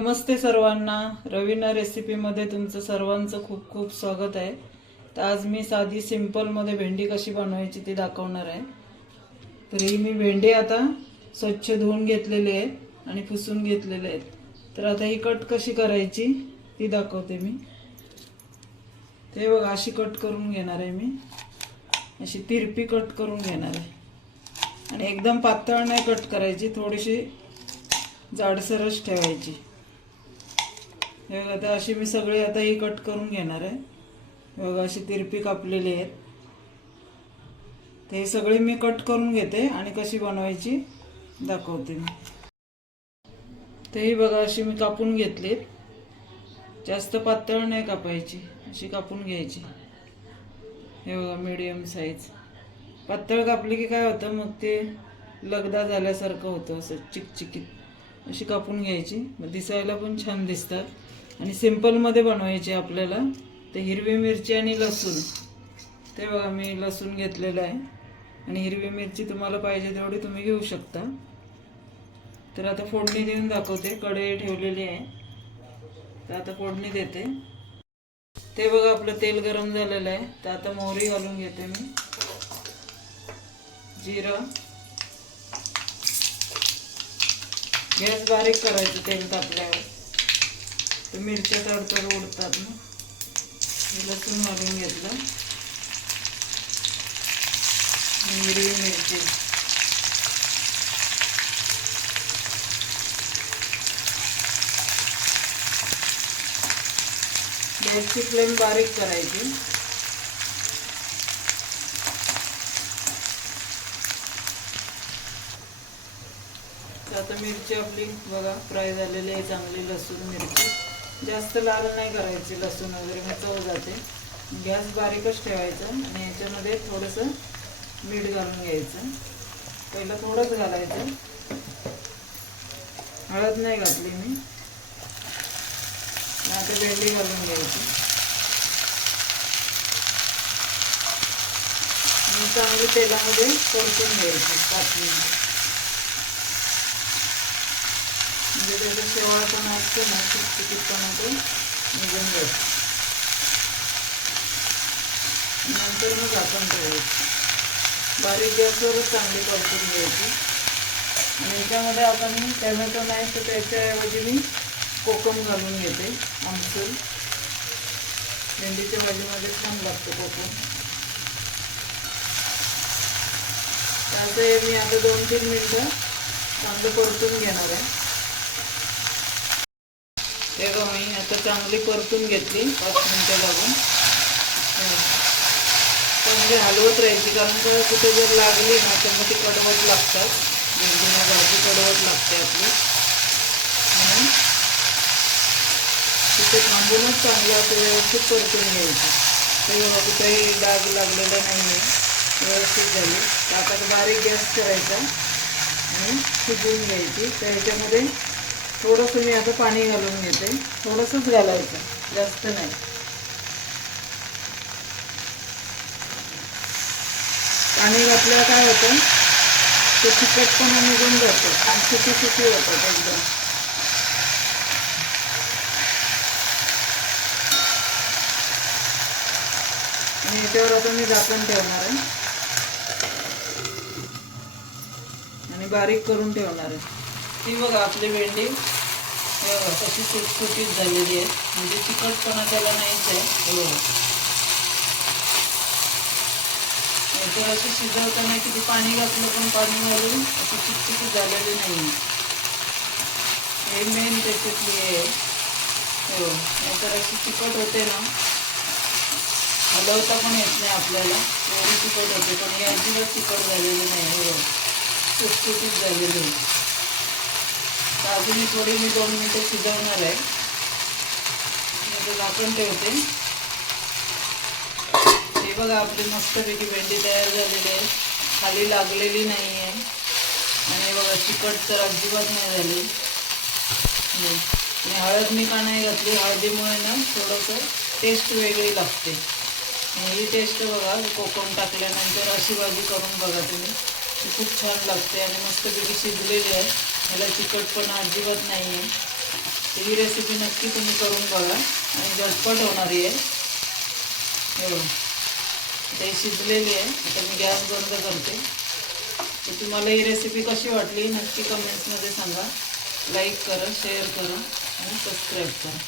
नमस्ते सर्वांना. रवीना रेसिपीमध्ये तुमचं सर्वांचं खूप खूप स्वागत आहे. तर आज मी साधी सिंपलमध्ये भेंडी कशी बनवायची ती दाखवणार आहे. तर ही मी भेंडी आता स्वच्छ धुवून घेतलेली आहेत आणि पुसून घेतलेले आहेत. तर आता ही कट कशी करायची ती दाखवते मी. ते बघा अशी कट करून घेणार आहे मी. अशी तिरपी कट करून घेणार आहे. आणि एकदम पातळ नाही कट करायची थोडीशी जाडसरच ठेवायची. हे बघा आता अशी मी सगळी आता ही कट करून घेणार आहे. हे बघा अशी तिरपी कापलेली आहेत. ते सगळी मी कट करून घेते आणि कशी बनवायची दाखवते मी. तेही बघा अशी मी कापून घेतलीत. जास्त पातळ नाही कापायची अशी कापून घ्यायची. हे बघा मिडियम साईज पातळ कापली की काय होतं मग ते लगदा झाल्यासारखं होतं असं चिकचिकीत. अशी कापून घ्यायची. मग दिसायला पण छान दिसतात. आणि सिम्पलमध्ये बनवायची आपल्याला. ते हिरवी मिरची आणि लसूण. ते बघा मी लसूण घेतलेलं आहे. आणि हिरवी मिरची तुम्हाला पाहिजे तेवढी तुम्ही घेऊ शकता. तर आता फोडणी देऊन दाखवते. कढई ठेवलेली आहे. तर आता फोडणी देते. ते बघा आपलं तेल गरम झालेलं आहे. तर आता मोहरी घालून घेते मी. जिरं. गॅस बारीक करायचं तेल तापल्यावर. तर मिरच्या तडतड उडतात ना. लसूण मारून घेतलं. हिरवी मिरची. गॅसची फ्लेम बारीक करायची. आता मिरची आपली बघा फ्राय झालेली आहे चांगली लसूण मिरची. जास्त लाल नाही करायची लसूण वगैरे मग चव जाते. गॅस बारीकच ठेवायचा आणि याच्यामध्ये थोडंसं मीठ घालून घ्यायचं. पहिलं थोडंच घालायचं. हळद नाही घातली मी. आता भेंडी घालून घ्यायची. आणि चांगली तेलामध्ये परतून घ्यायची पाच मिनिट. म्हणजे त्याच्या शेवाळ पण असते ना चिकचिकीतपणा ते निघून जातो नंतर मग आपण ठेवायची बारीक गॅसवरच चांगली परतून घ्यायची आणि याच्यामध्ये आपण टॅमॅटो नाही तर त्याच्याऐवजी मी कोकम घालून घेते आमसूल भेंडीच्या भाजीमध्ये छान लागतो कोकम. त्याचं मी आता दोन तीन मिनटं चांगलं परतून घेणार आहे. हे बघा मी आता चांगली परतून घेतली पाच मिनटं लागून. म्हणजे हलवत राहायची कारण का कुठे जर लागली ना तर मग ती कडवट लागतात. भेंडीला भाजी कडवट लागते आपली. म्हणून तिथे थांबूनच चांगलं असं व्यवस्थित परतून घ्यायची. ते बघा कुठेही डाग लागलेला नाही आहे व्यवस्थित झाली. तर आता बारीक गॅस करायचा आणि शिजवून घ्यायची. तर ह्याच्यामध्ये थोडंसं मी आता पाणी घालून घेते. थोडंसंच घालायचं. जास्त नाही. पाणी घातल्यावर काय होतं? ते चिकटपणा निघून जातो आणि सुकी सुकी होतात एकदम. आणि याच्यावर आता मी झाकण ठेवणार आहे. आणि बारीक करून ठेवणार आहे. ती बघा आपली भेंडी. हे बघा कशी सुटसुटीत झालेली आहे. म्हणजे चिकटपणा त्याला नाहीच आहे. तर बघा. नाहीतर अशी शिजवताना किती पाणी घातलं पण पाणी घालून अशी चिकचिकीत झालेली नाही हे मेन त्याच्यातली आहे. हो नाहीतर अशी चिकट होते ना. हलवता पण येत नाही आपल्याला. एवढी चिकट होते पण ही अजिबात चिकट झालेली नाही. हो सुटसुटीत झालेली आहे. अजूनही थोडी मी दोन मिनटं शिजवणार आहे. मी ते झाकण ठेवते. हे बघा आपली मस्तपैकी भेंडी तयार झालेली आहे. खाली लागलेली नाही आहे आणि हे बघा चिकट तर अजिबात नाही झाली. आणि हळद मी का नाही घातली? हळदीमुळे ना थोडंसं टेस्ट वेगळी लागते. ही टेस्ट बघा कोकम टाकल्यानंतर अशी भाजी करून बघा तुम्ही. ती खूप छान लागते आणि मस्तपैकी शिजलेली आहे. ह्याला चिकटपणा अजिबात नाही आहे तर ही रेसिपी नक्की तुम्ही करून बघा. आणि झटपट होणारी आहे. हे ते शिजलेली आहे. आता मी गॅस बंद करते. तर तुम्हाला ही रेसिपी कशी वाटली नक्की कमेंट्समध्ये सांगा. लाईक करा शेअर करा आणि सबस्क्राईब करा.